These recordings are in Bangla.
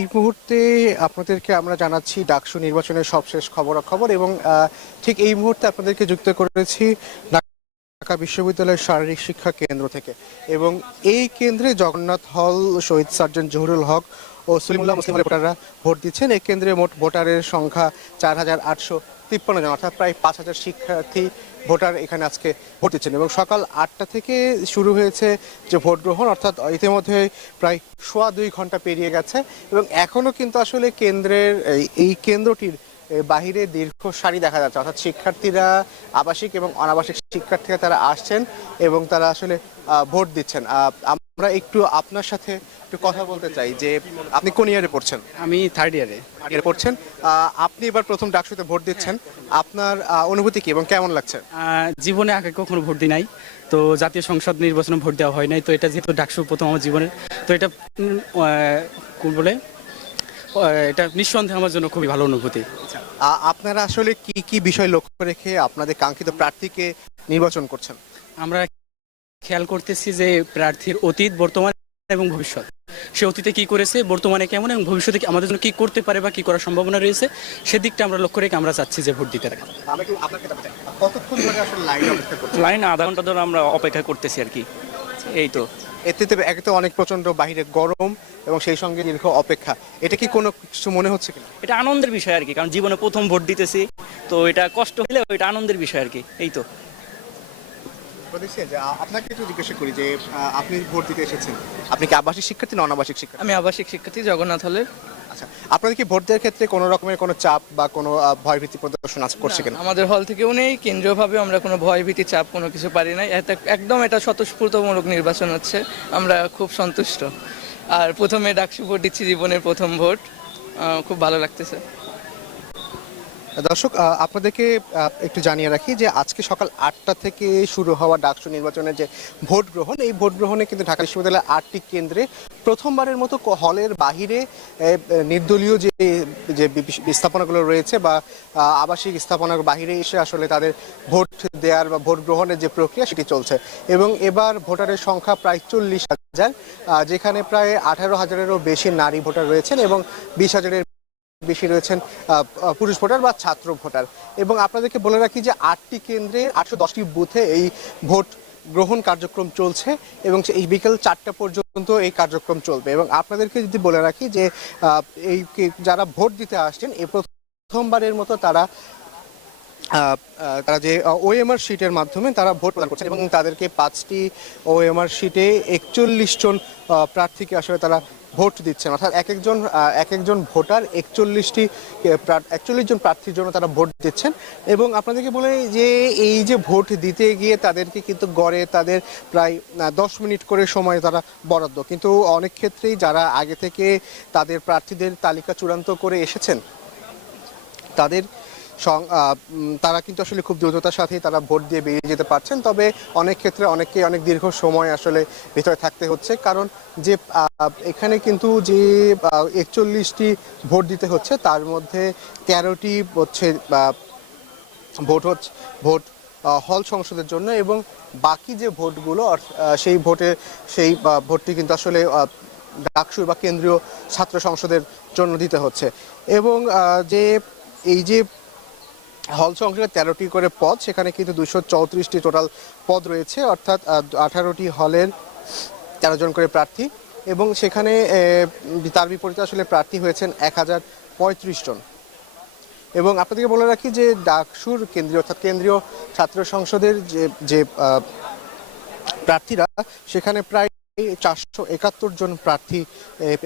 এই মুহূর্তে আপনাদেরকে আমরা জানাচ্ছি ডাকসু নির্বাচনের সবশেষ খবরাখবর এবং ঠিক এই মুহূর্তে আপনাদেরকে যুক্ত করেছি ঢাকা বিশ্ববিদ্যালয়ের শারীরিক শিক্ষা কেন্দ্র থেকে এবং এই কেন্দ্রে জগন্নাথ হল, শহীদ সার্জন জহুরুল হক ও সলিমুল্লাহ মুসলিম ভোটাররা ভোট দিচ্ছেন। এই কেন্দ্রে মোট ভোটারের সংখ্যা চার হাজার আটশো তিপ্পান্ন জন, অর্থাৎ প্রায় পাঁচ হাজার শিক্ষার্থী ভোটার এখানে আজকে ভোট দিচ্ছেন। এবং সকাল আটটা থেকে শুরু হয়েছে যে ভোট গ্রহণ, অর্থাৎ ইতিমধ্যে প্রায় সোয়া দুই ঘণ্টা পেরিয়ে গেছে। এবং এখনও কিন্তু আসলে কেন্দ্রের এই- কেন্দ্রটির বাহিরে দীর্ঘ সারি দেখা যাচ্ছে। অর্থাৎ শিক্ষার্থীরা আবাসিক এবং অনাবাসিক শিক্ষার্থীরা তারা আসছেন এবং তারা আসলে ভোট দিচ্ছেন। আমরা একটু আপনার সাথে একটু কথা বলতে চাই যে আপনি কোন ইয়ারে পড়ছেন? আমি থার্ড ইয়ারে ইয়ারে পড়ছেন। আপনি এবার প্রথম ডাকসুতে ভোট দিচ্ছেন। আপনার অনুভূতি কি এবং কেমন লাগছে? জীবনে আগে কখনো ভোট দিই নাই। তো জাতীয় সংসদ নির্বাচনে ভোট দেওয়া হয় নাই। তো এটা যেহেতু ডাকসু প্রথম আমার জীবনের। তো এটা কোন বলে? এটা নিঃসন্দেহে আমার জন্য খুবই ভালো অনুভূতি। আপনারা আসলে কি কি বিষয় লক্ষ্য রেখে আপনাদের কাঙ্ক্ষিত প্রার্থীকে নির্বাচন করছেন? আমরা খেয়াল করতেছি যে প্রার্থীর অতীত বর্তমান এবং ভবিষ্যৎ। সে অতীতে কি করেছে বর্তমানে কেমন এবং ভবিষ্যতে আমাদের জন্য কি করতে পারে বা কি করার সম্ভাবনা রয়েছে সেদিকটা আমরা লক্ষ্য রেখে আমরা চাচ্ছি যে ভোট দিতে রাখা লাইন আধা ঘণ্টা ধরে আমরা অপেক্ষা করতেছি আর কি। এই তো। এতে এক তো অনেক প্রচণ্ড বাহিরে গরম এবং সেই সঙ্গে দীর্ঘ অপেক্ষা। এটা কি কোনো কিছু মনে হচ্ছে কিনা? এটা আনন্দের বিষয় আর কি, কারণ জীবনে প্রথম ভোট দিতেছি, তো এটা কষ্ট হলেও এটা আনন্দের বিষয় আর কি, এই তো। আপনাকে একটু জিজ্ঞাসা করি যে আপনি ভোট দিতে এসেছেন। আপনি কি আবাসিক শিক্ষার্থী না অনাবাসিক শিক্ষার্থী? আমি আবাসিক শিক্ষার্থী জগন্নাথ হলের। আচ্ছা আপনাদের কি ভোট দেওয়ার ক্ষেত্রে কোনো রকমের কোনো চাপ বা কোনো ভয়ভীতি প্রদর্শন আজ করছে কিনা? আমাদের হল থেকেও নেই কেন্দ্রীয়ভাবে আমরা কোনো ভয় ভীতি চাপ কোনো কিছু পারি নাই। এতে- একদম এটা স্বতঃস্ফূর্তমূলক নির্বাচন হচ্ছে আমরা খুব সন্তুষ্ট। আর প্রথমে ডাকসু ভোট দিচ্ছি জীবনের প্রথম ভোট। খুব ভালো লাগতেছে। দর্শক আপনাদেরকে একটু জানিয়ে রাখি যে আজকে সকাল আটটা থেকে শুরু হওয়া ডাকসু নির্বাচনের যে ভোট গ্রহণ, এই ভোট গ্রহণে কিন্তু ঢাকা বিশ্ববিদ্যালয়ের আটটি কেন্দ্রে প্রথমবারের মতো হলের বাহিরে নির্দলীয় যে যে স্থাপনাগুলো রয়েছে বা আবাসিক স্থাপনার বাহিরে এসে আসলে তাদের ভোট দেওয়ার বা ভোট গ্রহণের যে প্রক্রিয়া সেটি চলছে। এবং এবার ভোটারের সংখ্যা প্রায় চল্লিশ হাজার যেখানে প্রায় আঠারো হাজারেরও বেশি নারী ভোটার রয়েছেন এবং বিশ হাজারের বেশি রয়েছেন পুরুষ ভোটার বা ছাত্র ভোটার। এবং আপনাদেরকে বলে রাখি যে আটটি কেন্দ্রে আটশো দশটি বুথে এই ভোট গ্রহণ কার্যক্রম চলছে এবং এই বিকেল চারটা পর্যন্ত এই কার্যক্রম চলবে। এবং আপনাদেরকে যদি বলে রাখি যে এই যারা ভোট দিতে আসছেন এই প্রথমবারের মতো তারা তারা যে ওএমআর শিটের মাধ্যমে তারা ভোট প্রদান করছেন এবং তাদেরকে পাঁচটি ওএমআর শিটে একচল্লিশ জন প্রার্থীকে আসলে তারা ভোট দিচ্ছেন। অর্থাৎ এক একজন এক একজন ভোটার একচল্লিশটি একচল্লিশ জন প্রার্থীর জন্য তারা ভোট দিচ্ছেন এবং আপনাদেরকে বলে যে এই যে ভোট দিতে গিয়ে তাদেরকে কিন্তু গড়ে তাদের প্রায় দশ মিনিট করে সময় তারা বরাদ্দ। কিন্তু অনেক ক্ষেত্রেই যারা আগে থেকে তাদের প্রার্থীদের তালিকা চূড়ান্ত করে এসেছেন, তাদের তারা কিন্তু আসলে খুব দ্রুততার সাথে তারা ভোট দিয়ে বেরিয়ে যেতে পারছেন। তবে অনেক ক্ষেত্রে অনেককে অনেক দীর্ঘ সময় আসলে ভিতরে থাকতে হচ্ছে। কারণ যে এখানে কিন্তু যে একচল্লিশটি ভোট দিতে হচ্ছে তার মধ্যে তেরোটি হচ্ছে ভোট হচ্ছে ভোট হল সংসদের জন্য এবং বাকি যে ভোটগুলো সেই ভোটে সেই ভোটটি কিন্তু আসলে আহ, ডাকসু বা কেন্দ্রীয় ছাত্র সংসদের জন্য দিতে হচ্ছে। এবং যে এই যে হল সংসদে তেরোটি করে পদ, সেখানে কিন্তু দুশো চৌত্রিশটি টোটাল পদ রয়েছে, অর্থাৎ আঠারোটি হলের তেরো জন করে প্রার্থী এবং সেখানে তার বিপরীতে আসলে প্রার্থী হয়েছেন এক হাজার পঁয়ত্রিশ জন। এবং আপনাদেরকে বলে রাখি যে ডাকসুর কেন্দ্রীয়, অর্থাৎ কেন্দ্রীয় ছাত্র সংসদের যে যে প্রার্থীরা, সেখানে প্রায় চারশো একাত্তর জন প্রার্থী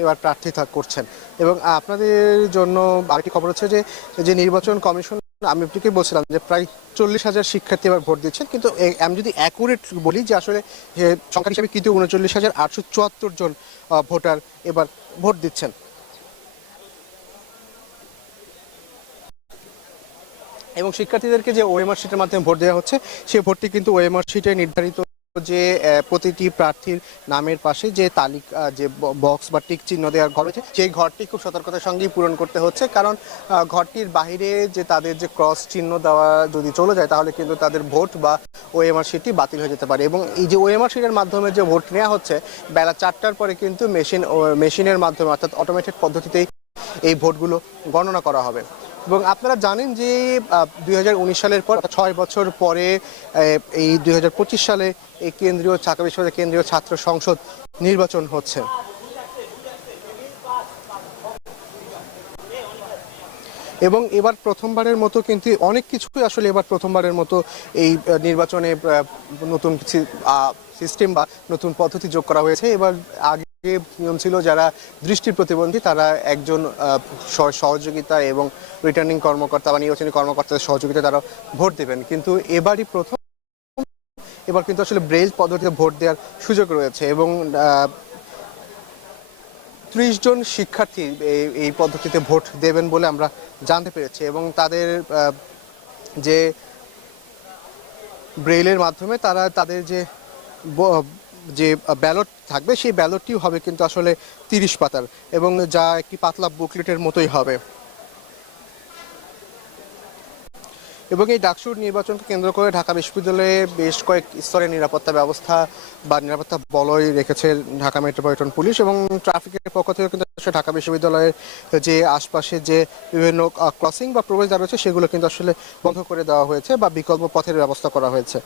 এবার প্রার্থিতা করছেন। এবং আপনাদের জন্য আরেকটি খবর হচ্ছে যে যে নির্বাচন কমিশন আমি আপনাকে বলছিলাম যে প্রায় চল্লিশ হাজার শিক্ষার্থী এবার ভোট দিচ্ছেন, কিন্তু আমি যদি অ্যাকুরেট বলি যে আসলে সংখ্যা হিসাবে কিন্তু উনচল্লিশ হাজার আটশো চুয়াত্তর জন ভোটার এবার ভোট দিচ্ছেন। এবং শিক্ষার্থীদেরকে যে ওএমআর শিটের মাধ্যমে ভোট দেওয়া হচ্ছে সেই ভোটটি কিন্তু ওএমআর শিটে নির্ধারিত যে প্রতিটি প্রার্থীর নামের পাশে যে তালিকা যে বক্স বা টিক চিহ্ন দেওয়ার ঘর রয়েছে, সেই ঘরটি খুব সতর্কতার সঙ্গেই পূরণ করতে হচ্ছে। কারণ ঘরটির বাইরে যে তাদের যে ক্রস চিহ্ন দেওয়া যদি চলে যায়, তাহলে কিন্তু তাদের ভোট বা ওএমআর শিটটি বাতিল হয়ে যেতে পারে। এবং এই যে ওএমআর শিটের মাধ্যমে যে ভোট নেওয়া হচ্ছে, বেলা চারটার পরে কিন্তু মেশিন মেশিনের মাধ্যমে অর্থাৎ অটোমেটেড পদ্ধতিতেই এই ভোটগুলো গণনা করা হবে। এবং আপনারা জানেন যে দুই হাজার উনিশ সালের পর ছয় বছর পরে এই দুই হাজার পঁচিশ সালে এই কেন্দ্রীয় ঢাকা বিশ্ববিদ্যালয় কেন্দ্রীয় ছাত্র সংসদ নির্বাচন হচ্ছে। এবং এবার প্রথমবারের মতো কিন্তু অনেক কিছুই আসলে এবার প্রথমবারের মতো এই নির্বাচনে নতুন কিছু সিস্টেম বা নতুন পদ্ধতি যোগ করা হয়েছে। এবার আগে নিয়ম ছিল যারা দৃষ্টি প্রতিবন্ধী, তারা একজন সহযোগিতা এবং রিটার্নিং কর্মকর্তা বা নির্বাচনী কর্মকর্তাদের সহযোগিতা তারা ভোট দেবেন। কিন্তু এবারই প্রথম, এবার কিন্তু আসলে ব্রেল পদ্ধতিতে ভোট দেওয়ার সুযোগ রয়েছে এবং ত্রিশ জন শিক্ষার্থী এই- পদ্ধতিতে ভোট দেবেন বলে আমরা জানতে পেরেছি এবং তাদের যে ব্রেইলের মাধ্যমে তারা তাদের যে যে ব্যালট থাকবে, সেই ব্যালটটিও হবে কিন্তু আসলে তিরিশ পাতার এবং যা একটি পাতলা বুকলেটের মতোই হবে। এবং এই ডাকসুর নির্বাচনকে কেন্দ্র করে ঢাকা বিশ্ববিদ্যালয়ে বেশ কয়েক স্তরের নিরাপত্তা ব্যবস্থা বা নিরাপত্তা বলয় রেখেছে ঢাকা মেট্রোপলিটন পুলিশ এবং ট্রাফিকের পক্ষ থেকে কিন্তু ঢাকা বিশ্ববিদ্যালয়ের যে আশপাশে যে বিভিন্ন ক্রসিং বা প্রবেশদ্বার রয়েছে, সেগুলো কিন্তু আসলে বন্ধ করে দেওয়া হয়েছে বা বিকল্প পথের ব্যবস্থা করা হয়েছে।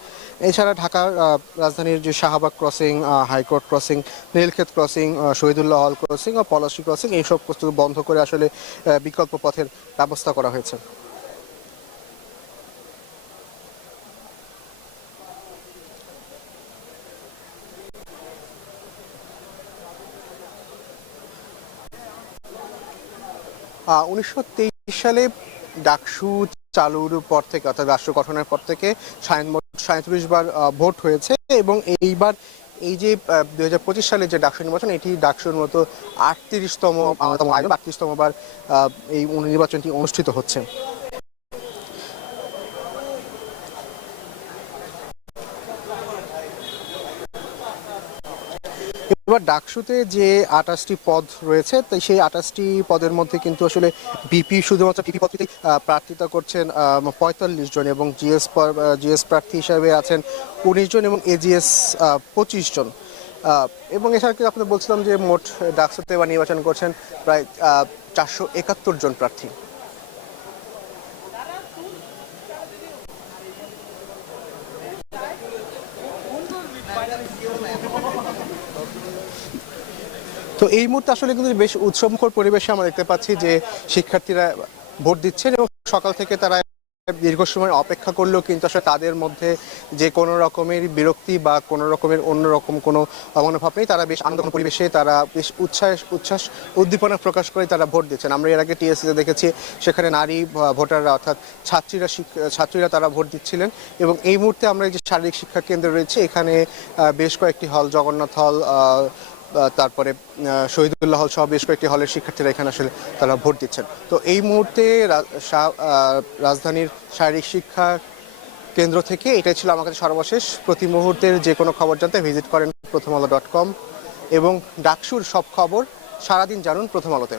এছাড়া ঢাকার রাজধানীর যে Shahbag crossing high court crossing Nilkhet crossing Shahidullah hall crossing ও পলাশি ক্রসিং এইসব বস্তু বন্ধ করে আসলে বিকল্প পথের ব্যবস্থা করা হয়েছে। উনিশশো তেইশ সালে ডাকসু চালুর পর থেকে অর্থাৎ রাষ্ট্র গঠনের পর থেকে সাঁত্রিশ বার ভোট হয়েছে এবং এইবার এই যে দু হাজার পঁচিশ সালে যে ডাকসু নির্বাচন, এটি ডাকসুর মতো আটত্রিশতম আটত্রিশতম বার এই নির্বাচনটি অনুষ্ঠিত হচ্ছে। ডাকসুতে যে আঠাশটি পদ রয়েছে তাই সেই আঠাশটি পদের মধ্যে কিন্তু আসলে বিপি শুধুমাত্র বিপি পদটিতে প্রার্থিতা করছেন পঁয়তাল্লিশ জন এবং জিএস জিএস প্রার্থী হিসাবে আছেন উনিশ জন এবং এজিএস পঁচিশ জন। এবং এছাড়া কিন্তু আপনাদের বলছিলাম যে মোট ডাকসুতে এবার নির্বাচন করছেন প্রায় চারশো একাত্তর জন প্রার্থী। তো এই মুহূর্তে আসলে কিন্তু বেশ উৎসবমুখর পরিবেশে আমরা দেখতে পাচ্ছি যে শিক্ষার্থীরা ভোট দিচ্ছেন এবং সকাল থেকে তারা দীর্ঘ সময় অপেক্ষা করলেও কিন্তু আসলে তাদের মধ্যে যে কোনো রকমের বিরক্তি বা কোনো রকমের অন্য রকম কোনো মনোভাব নেই। তারা বেশ আনন্দ পরিবেশে, তারা বেশ উচ্ছ্বাস উচ্ছ্বাস, উদ্দীপনা প্রকাশ করে তারা ভোট দিচ্ছেন। আমরা এর আগে টিএসসিতে দেখেছি, সেখানে নারী ভোটাররা অর্থাৎ ছাত্রীরা ছাত্রীরা তারা ভোট দিচ্ছিলেন এবং এই মুহূর্তে আমরা যে শারীরিক শিক্ষা কেন্দ্র রয়েছে, এখানে বেশ কয়েকটি হল, জগন্নাথ হল তারপরে শহীদুল্লাহ হল সহ বেশ কয়েকটি হলের শিক্ষার্থীরা এখানে আসলে তারা ভোট দিচ্ছেন। তো এই মুহূর্তে রাজধানীর শারীরিক শিক্ষা কেন্দ্র থেকে এটাই ছিল আমার কাছে সর্বশেষ। প্রতি মুহূর্তের যে কোনো খবর জানতে ভিজিট করেন প্রথম আলো ডট কম এবং ডাকসুর সব খবর সারাদিন জানুন প্রথম আলোতে